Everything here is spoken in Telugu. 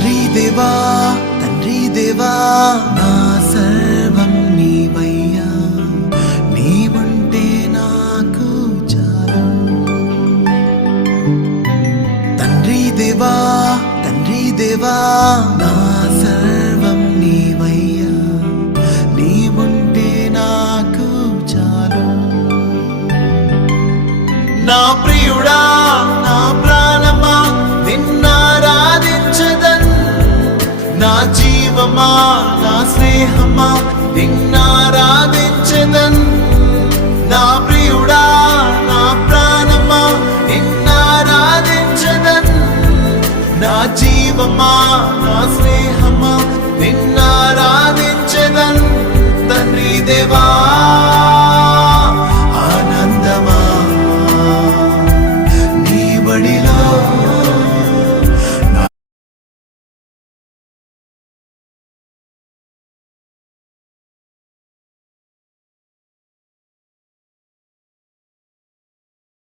తండ్రి దేవా నా సర్వం నీవయ్యా, నీవుంటే నాకు చాలు. తండ్రి దేవా నా సర్వం నీవయ్యా, నీవుంటే నాకు చాలు. నా ప్రియుడా నా ప్రాణమా నిన్నారాధించదన్, నా జీవమా నా స్నేహమా నిన్నారాధించదన్. నా ప్రియుడా నా ప్రాణమా నిన్నారాధించదన్, నా జీవమా నా స్నేహమా నిన్నారాధించదన్. తండ్రి దేవా